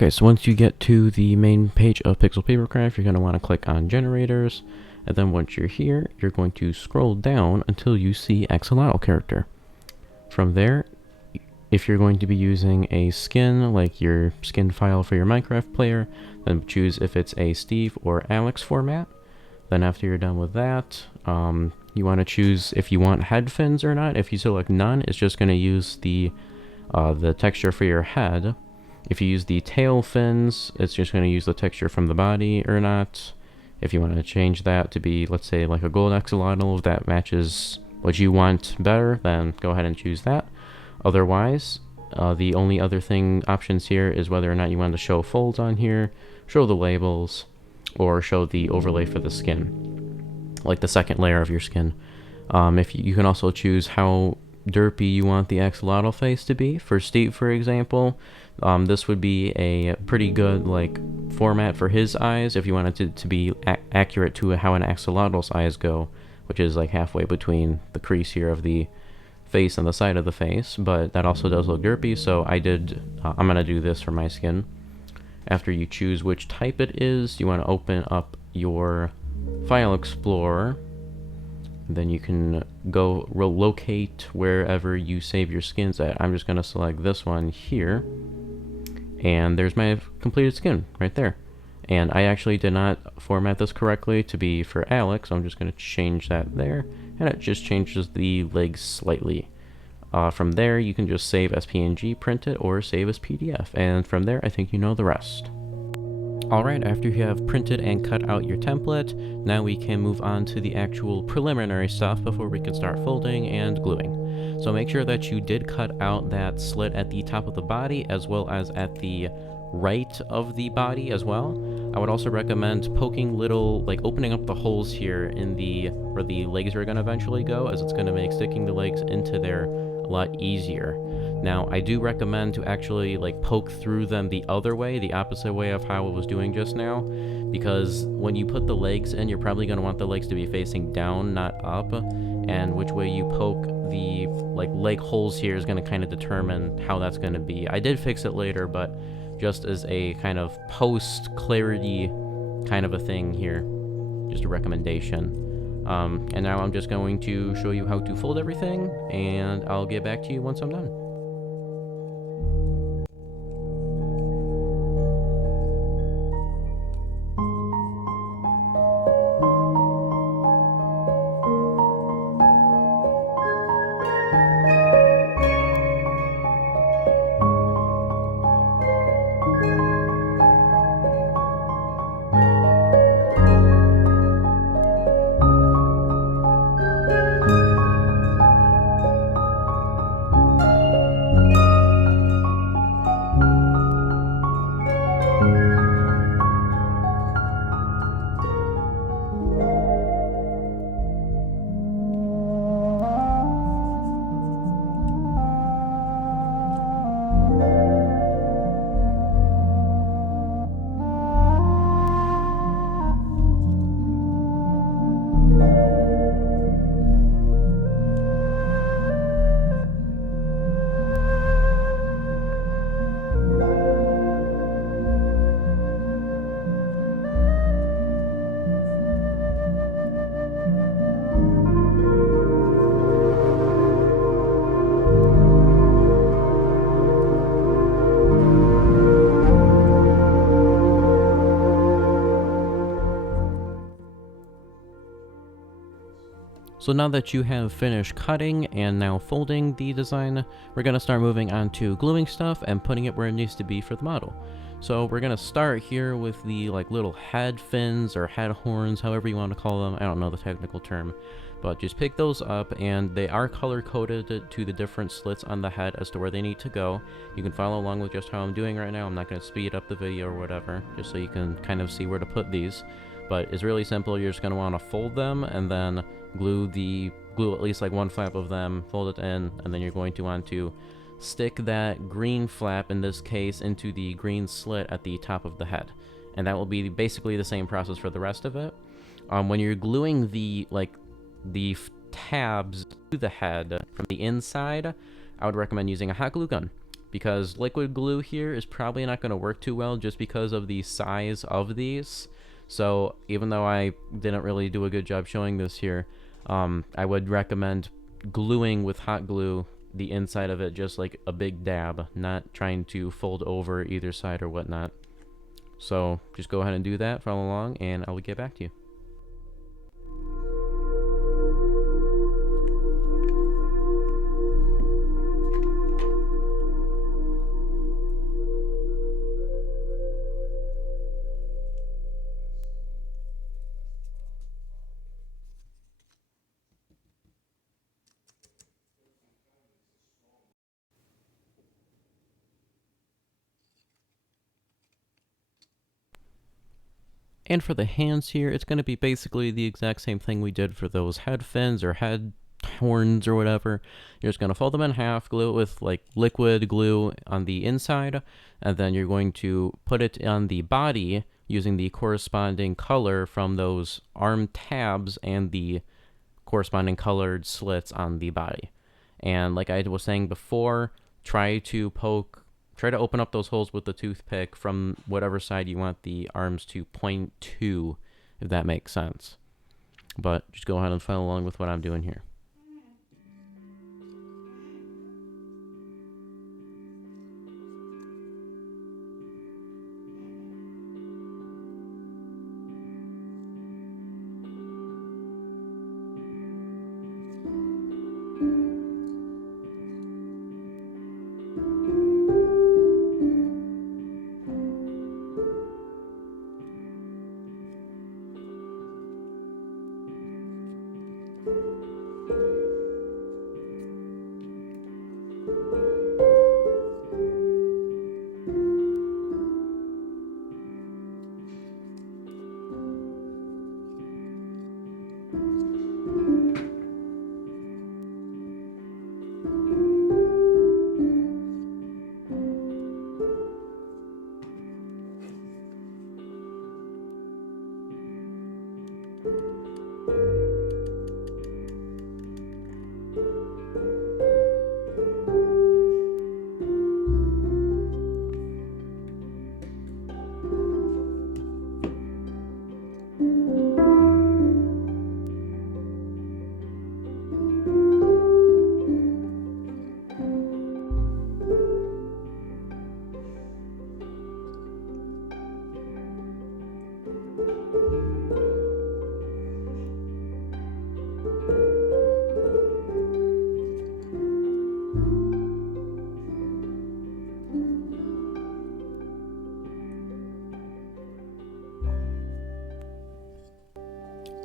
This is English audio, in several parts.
Okay, so once you get to the main page of Pixel Papercraft, you're going to want to click on Generators, and then once you're here, you're going to scroll down until you see Axolotl character. From there, if you're going to be using a skin, like your skin file for your Minecraft player, then choose if it's a Steve or Alex format. Then after you're done with that, you want to choose if you want head fins or not. If you select none, it's just going to use the texture for your head. If you use the tail fins, it's just going to use the texture from the body or not. If you want to change that to be, let's say, like a gold axolotl that matches what you want better, then go ahead and choose that. Otherwise, the only other options here is whether or not you want to show folds on here, show the labels, or show the overlay for the skin, like the second layer of your skin. If you can also choose how derpy you want the axolotl face to be. For Steve, for example, this would be a pretty good format for his eyes if you wanted it to be accurate to how an axolotl's eyes go, which is like halfway between the crease here of the face and the side of the face, but that also does look derpy, so I'm gonna do this for my skin. After you choose which type it is, you want to open up your File Explorer. Then you can go locate wherever you save your skins at. I'm just going to select this one here, and there's my completed skin right there. And I actually did not format this correctly to be for Alex, so I'm just going to change that there, and it just changes the legs slightly. From there, you can just save as PNG, print it, or save as PDF, and from there, I think you know the rest. Alright, after you have printed and cut out your template, now we can move on to the actual preliminary stuff before we can start folding and gluing. So make sure that you did cut out that slit at the top of the body as well as at the right of the body as well. I would also recommend poking opening up the holes here in where the legs are going to eventually go, as it's going to make sticking the legs into there a lot easier. Now, I do recommend to actually poke through them the other way, the opposite way of how I was doing just now, because when you put the legs in, you're probably going to want the legs to be facing down, not up, and which way you poke the leg holes here is going to kind of determine how that's going to be. I did fix it later, but just as a kind of post-clarity kind of a thing here, just a recommendation. And now I'm just going to show you how to fold everything, and I'll get back to you once I'm done. So now that you have finished cutting and now folding the design, we're going to start moving on to gluing stuff and putting it where it needs to be for the model. So we're going to start here with the little head fins or head horns, however you want to call them. I don't know the technical term, but just pick those up, and they are color coded to the different slits on the head as to where they need to go. You can follow along with just how I'm doing right now. I'm not going to speed up the video or whatever, just so you can kind of see where to put these. But it's really simple. You're just going to want to fold them and then glue at least one flap of them, fold it in, and then you're going to want to stick that green flap, in this case, into the green slit at the top of the head. And that will be basically the same process for the rest of it. When you're gluing the tabs to the head from the inside, I would recommend using a hot glue gun. because liquid glue here is probably not going to work too well just because of the size of these. So even though I didn't really do a good job showing this here, I would recommend gluing with hot glue the inside of it, just like a big dab, not trying to fold over either side or whatnot. So just go ahead and do that, follow along, and I will get back to you. And for the hands here, it's going to be basically the exact same thing we did for those head fins or head horns or whatever. You're just going to fold them in half, glue it with like liquid glue on the inside, and then you're going to put it on the body using the corresponding color from those arm tabs and the corresponding colored slits on the body. And like I was saying before, try to open up those holes with the toothpick from whatever side you want the arms to point to, if that makes sense. But just go ahead and follow along with what I'm doing here.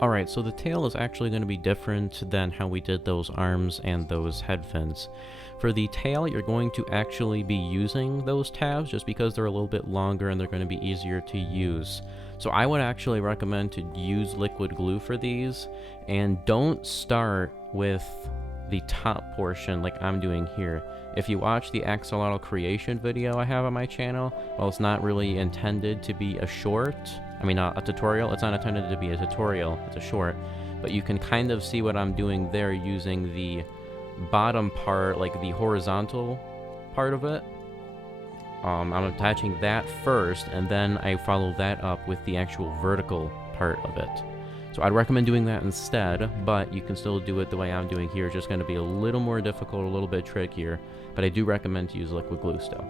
Alright, so the tail is actually going to be different than how we did those arms and those head fins. For the tail, you're going to actually be using those tabs just because they're a little bit longer and they're going to be easier to use. So I would actually recommend to use liquid glue for these, and don't start with the top portion like I'm doing here. If you watch the Axolotl creation video I have on my channel, well, it's not really intended to be a tutorial. It's not intended to be a tutorial, it's a short, but you can kind of see what I'm doing there using the bottom part, like the horizontal part of it. I'm attaching that first, and then I follow that up with the actual vertical part of it. So I'd recommend doing that instead, but you can still do it the way I'm doing here. It's just going to be a little more difficult, a little bit trickier, but I do recommend to use liquid glue still.